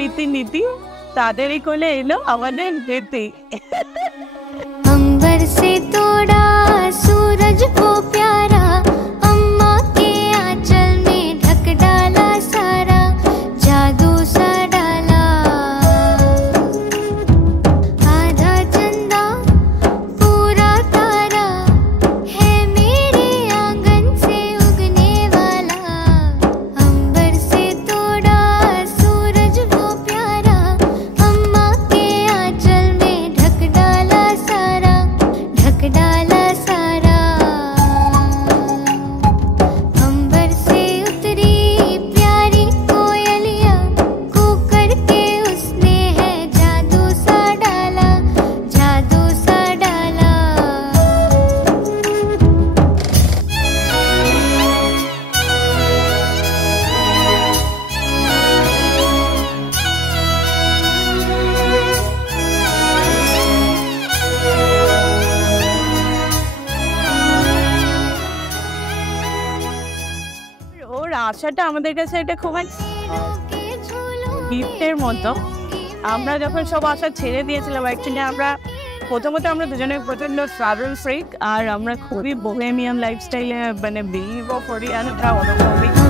রীতিনীতি তাদেরই কোলে এলো আমাদের রীতি। अंबर से तोड़ा सूरज को प्यारा, अम्मा के आंचल में ढक डाला सारा, जादू सा डाला। आधा चंदा पूरा तारा है मेरे आंगन से उगने वाला। अंबर से तोड़ा सूरज वो प्यारा, अम्मा के आंचल में ढक डाला सारा, ढक डाला सारा। अंबर से उतरी प्यारी कोयलिया, कूकर के उसने है जादू सा डाला, जादू सा डाला। ওর আশাটা আমাদের কাছে এটা খুব के झूलों গিফটের মতো। আমরা যখন সব আশা ছেড়ে দিয়েছিলাম, অ্যাকচুয়ালি আমরা প্রথমত আমরা দুজনে প্রচন্ড ট্রাভেল ফ্রিক, আর আমরা খুবই বোহেমিয়ান লাইফস্টাইলে মানে বিলিভও করি, আর ওটা ওরকমই।